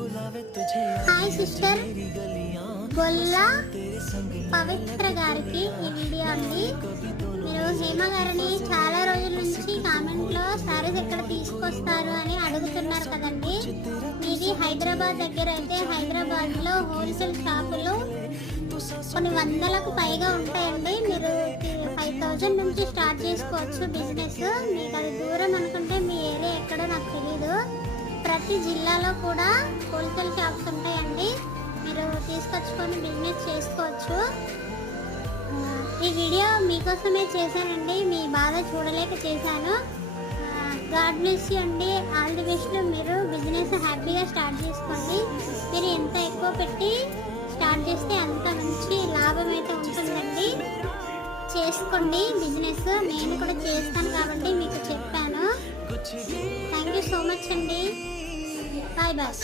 Hi sister Golla పవిత్ర గారికి ఈ video అండి. మీరు హేమ గారిని చాలా రోజుల నుంచి కామెంట్లో శారీస్ ఎక్కడ తీసుకొస్తారు అని అడుగుతున్నారు కదండి. మీది హైదరాబాద్ దగ్గర అయితే హైదరాబాద్లో హోల్సేల్ షాపులు కొన్ని వందలకు పైగా ఉంటాయండి. మీరు 5,000 నుంచి స్టార్ట్ చేసుకోవచ్చు బిజినెస్. మీకు అది దూరం అనుకుంటే మీ ఏరియా ఎక్కడో నాకు తెలీదు. ప్రతి జిల్లాలో కూడా హోల్సేల్ షాప్స్ ఉంటాయండి. మీరు తీసుకొచ్చుకొని బిజినెస్ చేసుకోవచ్చు. ఈ వీడియో మీకోసమే చేశానండి, మీ బాధ చూడలేక చేశాను. గాడ్ బ్లెస్ యూ అండి, ఆల్ ది బెస్ట్. మీరు బిజినెస్ హ్యాపీగా స్టార్ట్ చేసుకోండి. మీరు ఎంత ఎక్కువ పెట్టి స్టార్ట్ చేస్తే అంత మంచి లాభం అయితే ఉంటుందండి. చేసుకోండి బిజినెస్. నేను కూడా చేస్తాను కాబట్టి మీకు చెప్పాను. థ్యాంక్ యూ సో మచ్ అండి. Bye bye.